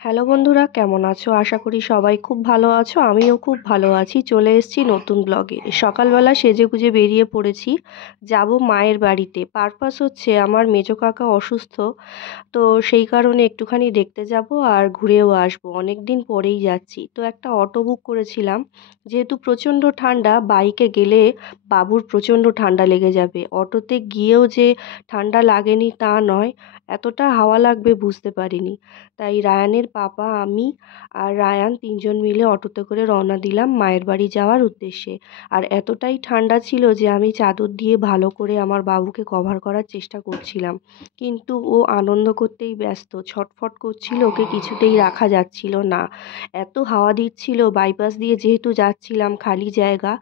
Hello বন্ধুরা, কেমন আছো? আশা করি সবাই খুব ভালো আছো। আমিও খুব ভালো আছি। চলে এসেছি নতুন ব্লগে। সকালবেলা সেজেগুজে বেরিয়ে পড়েছি, যাব মায়ের বাড়িতে। পারপাস হচ্ছে আমার মেজো কাকা অসুস্থ, তো সেই কারণে একটুখানি দেখতে যাব আর ঘুরেও আসবো। অনেক দিন পরেই যাচ্ছি। তো একটা অটো বুক করেছিলাম, যেহেতু প্রচণ্ড ঠান্ডা, বাইকে গেলে বাবুর প্রচণ্ড ঠান্ডা লেগে যাবে। অটোতে গিয়েও যে ঠান্ডা লাগেনি তা নয়, এতটা হাওয়া লাগবে বুঝতে পারিনি। তাই রায়ানের পাপা, আমি আর রায়ান ৩ জন মিলে অটোতে করে রওনা দিলাম মায়ের বাড়ি যাওয়ার উদ্দেশ্যে। আর এতটাই ঠান্ডা ছিল যে আমি চাদর দিয়ে ভালো করে আমার বাবুকে কভার করার চেষ্টা করছিলাম। কিন্তু ও আনন্দ করতেই ব্যস্ত, ছটফট করছিল, ওকে কিছুতেই রাখা যাচ্ছিল না। এত হাওয়া দিচ্ছিল, বাইপাস দিয়ে যেহেতু যাচ্ছিলাম খালি জায়গা,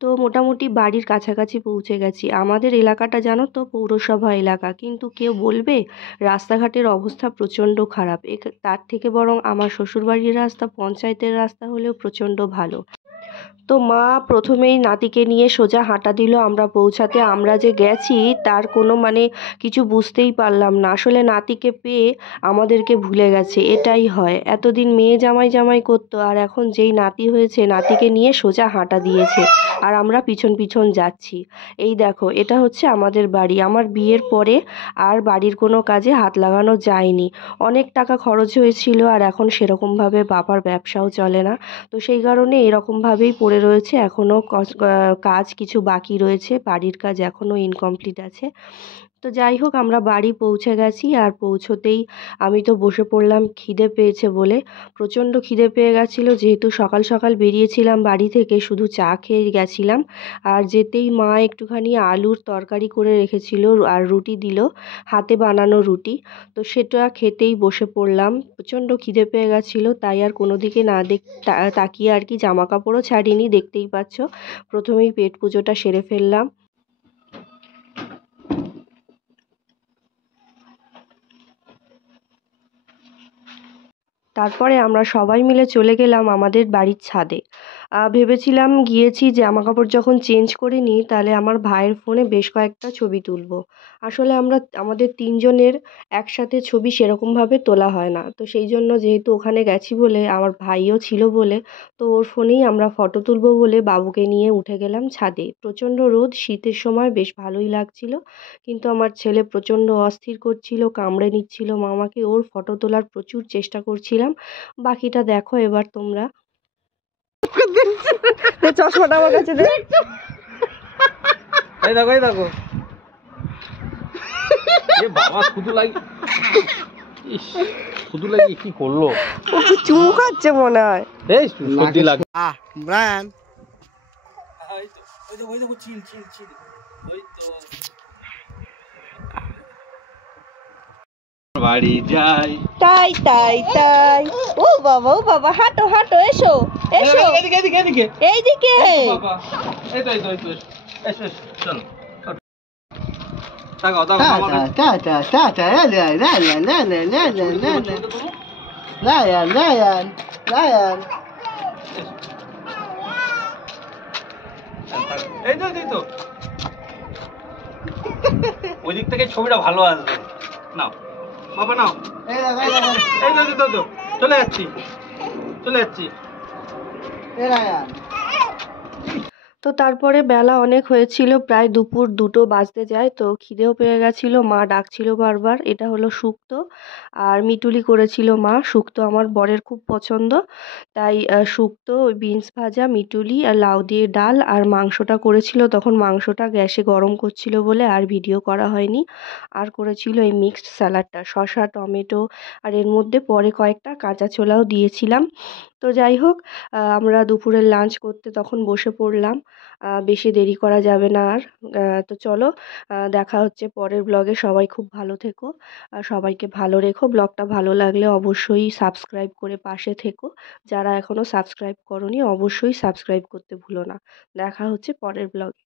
তো মোটামুটি বাড়ির কাছাকাছি পৌঁছে গেছি। আমাদের এলাকাটা জানো তো পৌরসভা এলাকা, কিন্তু কেউ বলবে রাস্তাঘাটের অবস্থা প্রচণ্ড খারাপ। তার থেকে বরং আমার শ্বশুরবাড়ির রাস্তা পঞ্চায়েতের রাস্তা হলেও প্রচণ্ড ভালো। তো মা প্রথমেই নাতিকে নিয়ে সোজা হাঁটা দিল আমরা পৌঁছাতে। আমরা যে গেছি তার কোনো কিছু বুঝতেই পারলাম না। আসলে নাতিকে পেয়ে আমাদেরকে ভুলে গেছে, এটাই হয়। এতদিন মেয়ে জামাই জামাই করতো, আর এখন যেই নাতি হয়েছে নাতিকে নিয়ে সোজা হাঁটা দিয়েছে, আর আমরা পিছন পিছন যাচ্ছি। এই দেখো, এটা হচ্ছে আমাদের বাড়ি। আমার বিয়ের পরে আর বাড়ির কোনো কাজে হাত লাগানো যায়নি। অনেক টাকা খরচ হয়েছিল, আর এখন সেরকমভাবে বাবার ব্যবসাও চলে না। তো সেই কারণে এরকমভাবেই পড়ে রয়েছে। এখনও কাজ কিছু বাকি রয়েছে, বাড়ির কাজ এখনও ইনকমপ্লিট আছে। তো যাই হোক, আমরা বাড়ি পৌঁছে গেছি। আর পৌঁছতেই আমি তো বসে পড়লাম খিদে পেয়েছে বলে। প্রচণ্ড খিদে পেয়ে গেছিলো, যেহেতু সকাল সকাল বেরিয়েছিলাম বাড়ি থেকে, শুধু চা খেয়ে গেছিলাম। আর যেতেই মা একটুখানি আলুর তরকারি করে রেখেছিল আর রুটি দিল, হাতে বানানো রুটি। তো সেটা খেতেই বসে পড়লাম। প্রচণ্ড খিদে পেয়ে গেছিলো, তাই আর কোনো দিকে না তাকিয়ে আর কি জামা কাপড়ও ছাড়িনি, দেখতেই পাচ্ছ। প্রথমেই পেট পুজোটা সেরে ফেললাম। তারপরে আমরা সবাই মিলে চলে গেলাম আমাদের বাড়ির ছাদে। ভেবেছিলাম গিয়েছি জামাকাপড় যখন চেঞ্জ করে নিই তাহলে আমার ভাইয়ের ফোনে বেশ কয়েকটা ছবি তুলব। আসলে আমাদের ৩ জনের একসাথে ছবি সেরকমভাবে তোলা হয় না। তো সেই জন্য, যেহেতু ওখানে গেছি বলে, আমার ভাইও ছিল বলে, তো ওর ফোনেই আমরা ফটো তুলব বলে বাবুকে নিয়ে উঠে গেলাম ছাদে। প্রচণ্ড রোদ, শীতের সময় বেশ ভালোই লাগছিল। কিন্তু আমার ছেলে প্রচণ্ড অস্থির করছিল, কামড়ে নিচ্ছিল মামাকে। ওর ফটো তোলার প্রচুর চেষ্টা করছিলাম। বাকিটা দেখো এবার তোমরা। চশমাটা আমার কাছে দে। এই দেখো, এই দেখো। এ বাবা, শুধু লাগি, শুধু লাগি কি করলো? চুমু খাচ্ছে মনে হয়। এই সর্দি লাগে। ব্রায়ান, ওই দেখো, চিল চিল চিল। ওই তো বাড়ি যাই। তাই তাই তাই। ও বাবা, ও বাবা, হাঁটো হাঁটো, এসো এসো। এদিকে এদিকে এদিকে। এইদিকে। বাবা, এই তো এই তো এই তো। এসো এসো, চলো। তাকাও তাকাও মামা। Tata tata, Rayan Rayan Rayan Rayan Rayan Rayan Rayan Rayan. এই তো এই তো। ওই দিক থেকে ছবিটা ভালো আসবে। নাও বাবা, নাও। এই দেখো, এই দেখো, এই তো এই তো, চলে যাচ্ছি চলে যাচ্ছি। রায়ান। তো তারপরে বেলা অনেক হয়েছিল, প্রায় দুপুর 2টো বাজতে যায়। তো খিদেও পেয়ে গেছিল, মা ডাকছিল বারবার। এটা হলো শুক্তো, আর মিটুলি করেছিল মা। শুক্তো আমার বরের খুব পছন্দ, তাই শুক্তো, বিনস ভাজা, মিটুলি আর লাউ দিয়ে ডাল, আর মাংসটা করেছিল। তখন মাংসটা গ্যাসে গরম করছিল বলে আর ভিডিও করা হয়নি। আর করেছিল এই মিক্সড স্যালাডটা, শসা, টমেটো, আর এর মধ্যে পরে কয়েকটা কাঁচা ছোলাও দিয়েছিলাম। তো যাই হোক, আমরা দুপুরের লাঞ্চ করতে তখন বসে পড়লাম। বেশি দেরি করা যাবে না আর। তো চলো, দেখা হচ্ছে পরের ব্লগে। সবাই খুব ভালো থেকো, সবাইকে ভালো রেখো। ব্লগটা ভালো লাগলে অবশ্যই সাবস্ক্রাইব করে পাশে থেকো। যারা এখনও সাবস্ক্রাইব করোনি অবশ্যই সাবস্ক্রাইব করতে ভুলো না। দেখা হচ্ছে পরের ব্লগে।